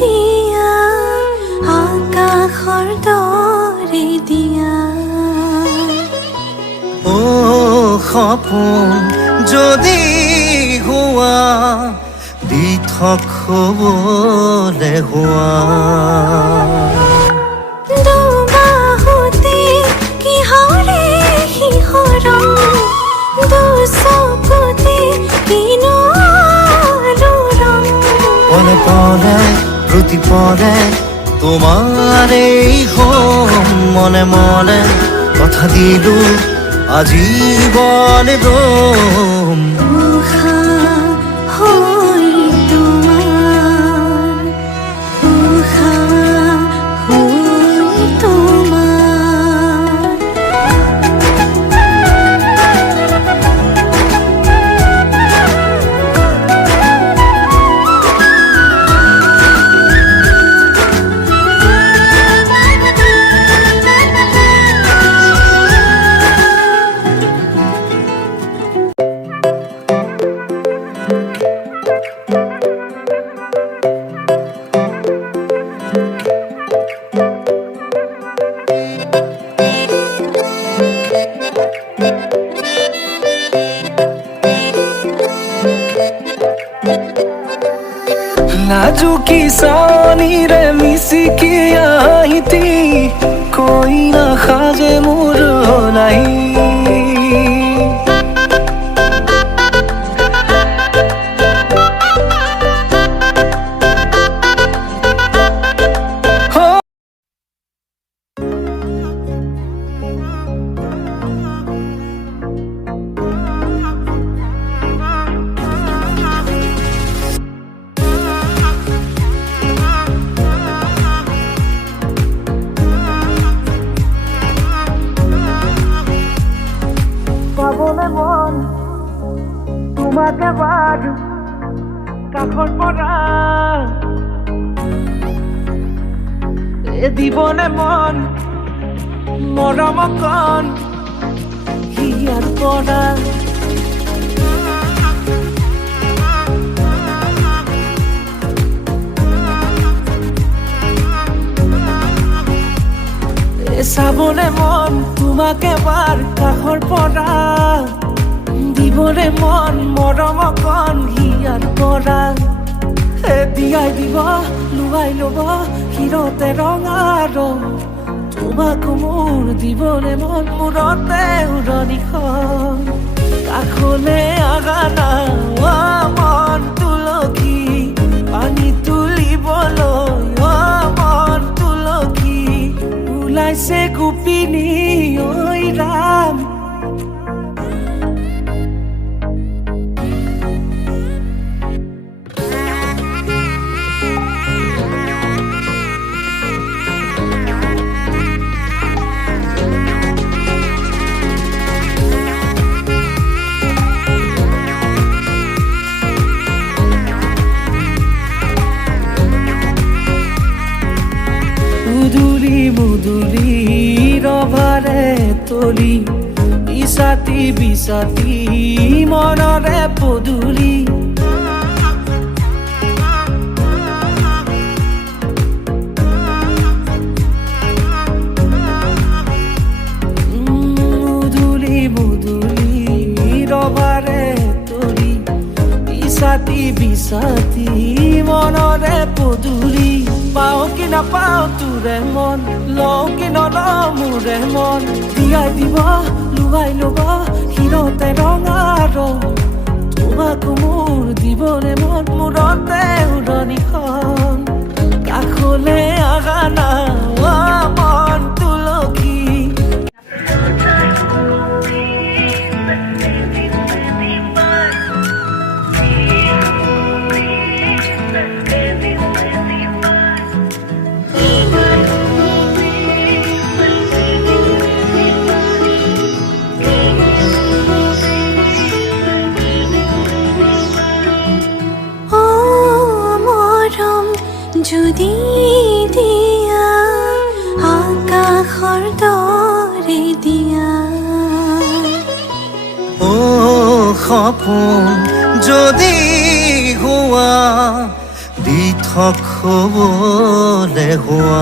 দিয়া আকাশৰ দৰে দিয়া ও সপোন যদি হোৱা দি থক হ'বলে হোৱা দুবাহুতে কিহৰে শিহৰণ দুচকুতে কিনো আলোড়ন পলে পলে প্রতি পলে তোমার এই হোম মনে মনে কথা দিলু আজীবন রোম উষা হৈ তোমাৰ উষা হৈ তোমাৰ नाजुकी सानीरे मिसिकी आहिती कोई ना खाजे मोर नहीं পাবলে মন তোমাকে বাদ কাষৰ পৰা দিবনে মন মৰম কণ হিয়াৰ পৰা চাবলে মন তোমাকে বাৰ কাষৰ পৰা দিবলে মন মৰম কণ হিয়াৰ পৰা দিয়াই দিব লুৱাই ল'ব শিৰতে ৰঙা ৰং তোমাক মোৰ দিবলে মন মূৰতে উৰণিখন কাষলে আগানা মন তুলসী পানী তুলিবলৈ মন তুলসী ওলাইছে গোপিনী ঐ ৰাম মুদুলি মুদুলি ৰভাৰে তলি ইছাতি বিছাতি মনৰে পদুলি মুদুলি মুদুলি ৰভাৰে তলি ইছাতি বিছাতি মনৰে পদুলি পাও কি নাপাও তোৰে মন লওঁ কি নলওঁ মোৰে মন দিয়াই দিব লুৱাই ল'ব শিৰতে ৰঙা ৰং তোমাক মোৰ দিবলে মন মূৰতে উৰণিখন কাষলে আগানা মন তুলসী যদি দিয়া আকাশৰ দৰে দিয়া ও সপোন যদি হোৱা দি সাৰ্থক হ'বলৈ হোৱা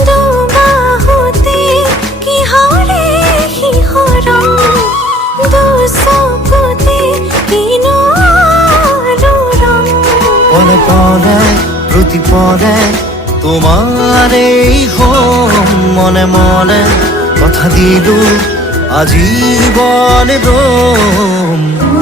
দুবাহুতে কিহৰে শিহৰণ দুচকুতে কিনো আলোড়ন পলে পলে প্ৰতিপলে তোমাৰেই হ'ম মনে মনে কথা দিলো আজীবন ৰম